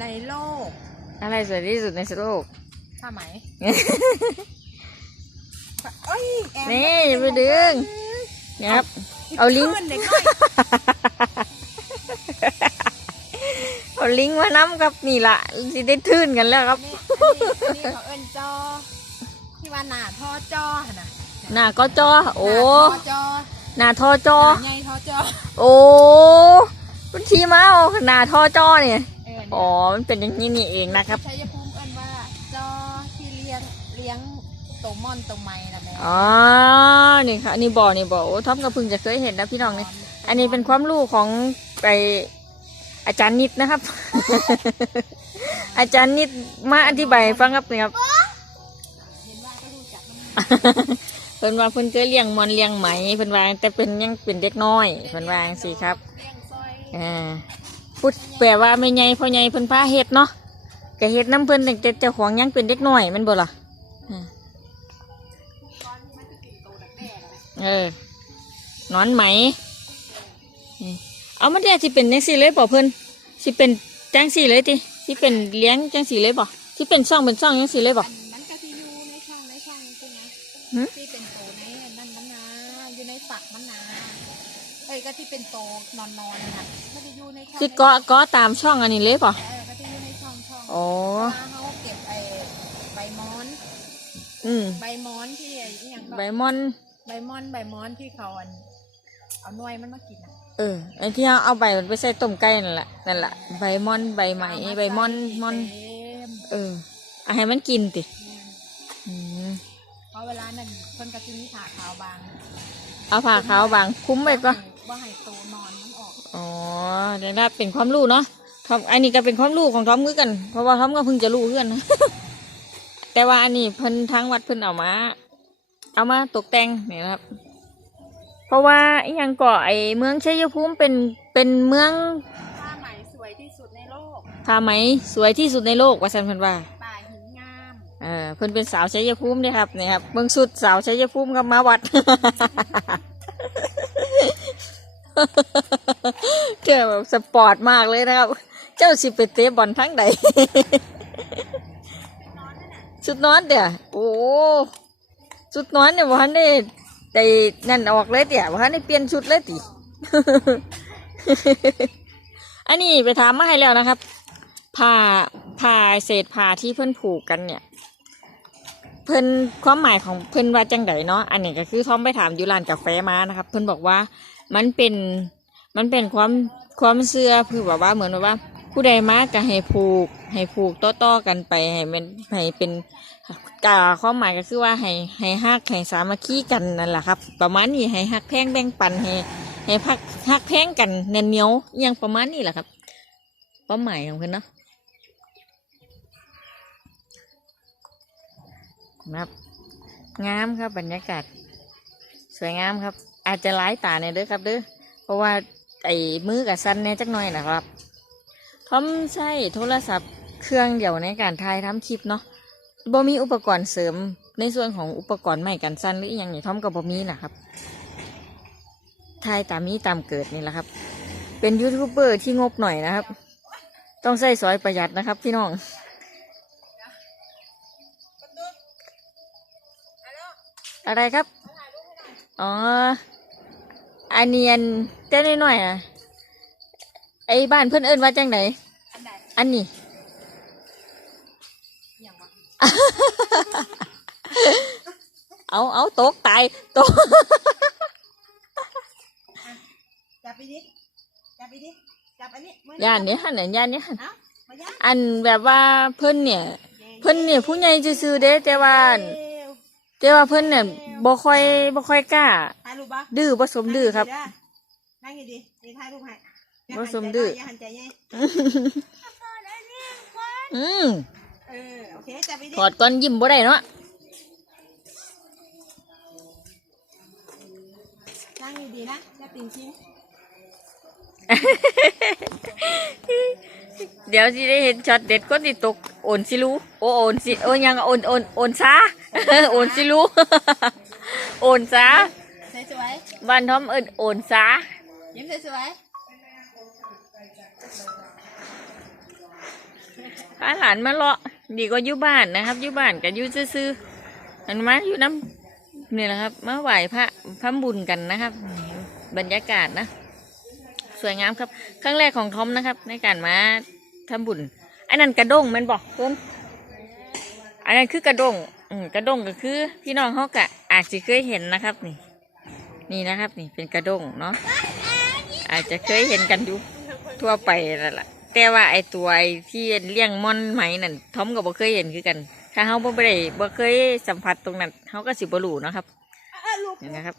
ในโลก อะไรสวยที่สุดในโลกผ้าไหมเอ้ยแอมนี่อย่าไปดึงเนี่ยครับ เอาลิงก์ขึ้นเด็กน้อยเอาลิงก์มาน้ำครับนี่ละสิได้ทื่นกันแล้วครับนี่อันนี้อันนี้เขาเอิ้นจอที่ว่าหน้าท่อจอหั่นน่ะหน้าก็จอ โอ้หน้าท่อจอหน้าทอจอหน้าใหญ่ท่อจอโอ้คุณทีมาเอาหน้าทอจอเนี่ยเอออ๋อ มันเป็นอย่างนี้นี่เองนะครับ ชัยภูมิเอิ้นว่าจอที่เลี้ยงเลี้ยงตัวม่อนตัวไม้นะแม่อ๋อ นี่ค่ะ นี่บ่อ นี่บ่อ โอ้ท็อปก็เพิ่งจะเคยเห็นนะพี่น้องนี่อันนี้เป็นความรู้ของไปอาจารย์นิดนะครับ อาจารย์นิดมาอธิบายให้ฟังครับนี่ครับ เห็นว่าก็รู้จักมันเพิ่นว่าเพิ่นเคยเลี้ยงมอนเลี้ยงไหมเพิ่นว่าแต่เป็นยังเป็นเด็กน้อยเพิ่นว่าจังซี่ครับ เลี้ยงซอย อ่า พูดแปลว่าไม่ใหญ่พ่อใหญ่เพิ่นพาเฮ็ดเนาะก็เฮ็ดน้ำเพิ่นตั้งแต่เจ้าของยังเป็นเด็กน้อยแมันบ่ล่ะอ่าตอนที่มันจะกินโตดักแด้นะเออหนอนไหมนี่เอามันเนี่ยสิเป็นจังซี่เลยบ่เพิ่นสิเป็นจังซี่เลยติสิเป็นเลี้ยงจังซี่เลยบ่สิเป็นช่องเป็นช่องจังซี่เลยบ่อันมันก็ที่อยู่ในช่องในช่องใช่ไหมหืมที่เป็นโตในนั่นมันนาอยู่ในฝักมันนาเอ้ยก็ที่เป็นโตนอนนอนๆนะก็จะอยู่ในช่องสิเกาะเกาะตามช่องอันนี้เลยบ่เออก็จะอยู่ในช่องช่องอ๋อเวลาเขาเก็บไอ้ใบมอน อืมใบมอนที่ไอ้อหยังก็ใบมอน ใบมอนใบมอนที่เขาอันเอาหน่วยมันมากินอะเออไอ้ที่เอาเอาใบมันไปใส่ต้มไก่นั่นแหละนั่นแหละใบมอนใบไหมใบมอนมอนเต็มเออเอาให้มันกินติเนี่ยอืมเพราะเวลานั้นเพิ่นก็จะมีขาขาวบาง เอาผ่าขาวบางคุ้มไปก็ ว่าให้โตนอนมันออกอ๋อเดี๋ยวนะเป็นความรู้เนาะทอมอันนี้ก็เป็นความรู้ของทอมคือกัน เพราะว่าทอมก็เพิ่งจะรู้เพื่อนนะแต่ว่าอันนี้เพิ่นทางวัดเพิ่นเอามา เอามาตกแต่งนี่นะครับ เพราะว่าอหยังก่อไอเมืองชัยภูมิเป็นเป็นเมืองผ้าไหมสวยที่สุดในโลกผ้าไหมสวยที่สุดในโลกว่าซั่นเพิ่นว่าป่าหินงามเออเพิ่นเป็นสาวชัยภูมิเนี่ยครับนี่ครับเมืองสุดสาวชัยภูมิกับมาวัด เจ้าแบบสปอร์ตมากเลยนะครับ เจ้าสิไปเตะบอลทั้งใดสุดนอนเดี๋ยวโอ้สุดนอนเนี่ยวันได้ได้นั่นออกเลยเดี๋ยวันได้เปลี่ยนชุดเลยติอันนี้ไปถามมาให้แล้วนะครับผ้าผ้าเศษผ้าที่เพื่อนผูกกันเนี่ย เพิ่อนความหมายของเพิ่อนว่าจังไดเนาะอันนี้ก็คือท้อมไปถามยูรานกาแฟมานะครับ เพิ่อนบอกว่า มันเป็นมันเป็นความความเชื่อคือแบบว่าเหมือนแบบว่า ผู้ใดมาก็ให้ผูก ให้ผูกต่อๆกันไปให้มันให้เป็นกาความหมายก็คือว่าให้ให้ฮักให้สามัคคีกันนั่นแหละครับ ประมาณนี้ให้ฮักแพงแบ่งปันให้ให้พักฮักแพงกันแน่นเหนียวอหยังประมาณนี้แหละครับความหมายของเพิ่นเนาะครับงามครับบรรยากาศ สวยงามครับ อาจจะหลายตาเนี่ยเด้อครับเด้อเพราะว่าไอ้มือกับสั้นเนี่ยจักหน่อยนะครับทอมใช้โทรศัพท์เครื่องเดียวในการถ่ายทำคลิปเนาะบ่มีอุปกรณ์เสริมในส่วนของอุปกรณ์ใหม่กันสั้นหรืออย่างนี้ทอมกับบ่มีนะครับถ่ายตามมีตามเกิดนี่แหละครับ เป็นยูทูบเบอร์ที่งบหน่อยนะครับ ต้องใช้ซอยประหยัดนะครับ พี่น้องอะไรครับ อ๋อ อันเนียนเต้นหน่อยๆอะไอ้บ้านเพื่อนเอิ้นว่าจังไหนอันใดอันนี้อย่างวะเอาเอาตกตายตกจับไปดิจับไปดิจับอันนี้มืย่านเนี้ยหันน่ะย่านเนี้ยหันเอ้ามาย่างอันแบบว่าเพิ่นเนี่ย เพิ่นเนี่ยผู้ใหญ่ซื่อๆเด้แต่ว่าเร็ว แต่ว่าเพิ่นเนี่ยบ่ค่อยบ่ค่อยกล้า ถ่ายรูปปะดื้อผสมดื้อครับ นั่งดีๆดีนี่ถ่ายรูปให้อย่าผหันสมใจดื้ออย่าหันใจใหญ่อืมเออโอเคจับไปดิถอดก่อนยิ้มบ่ได้เนาะนั่งดีๆนะอย่าปิ่นชิงเดี๋ยวสิได้เห็นช็อตเด็ดคนที่ตก โอนสิรู้โอโอนสิโอนยังโอนโอนโอนซาโอนสิรู้โอนซาสวยบ้านทอมเอินโอนซาๆยิ้มสวยพาหลานมาเลาะดีกว่าอยู่บ้านนะครับอยู่บ้านก็อยู่ซื่อๆอันมาอยู่น้ำนี่แหละครับมาไหว้พระพระบุญกันนะครับ บรรยากาศนะ สวยงามครับ ครั้งแรกของทอมนะครับ ในการมาทำบุญ อันนั้นกระด้งแมันบอกเพื่อนอันนั้นคือกระด้งอืมกระด้งก็คือ พี่น้องเขากะอาจจะเคยเห็นนะครับ นี่ นี่นะครับ นี่เป็นกระด้งเนาะอาจจะเคยเห็นกันอยู่ทั่วไปนั่นแหละแต่ว่าไอตัวไอ้ที่เลี้ยงม่อนไหมนั่นทอมก็บ่เคยเห็นคือกัน ถ้าเขาบ่ได้บ่เคยสัมผัสตรงนั้นเขาก็สิบ่รู้เนาะครับอะลูกนี่นะครับ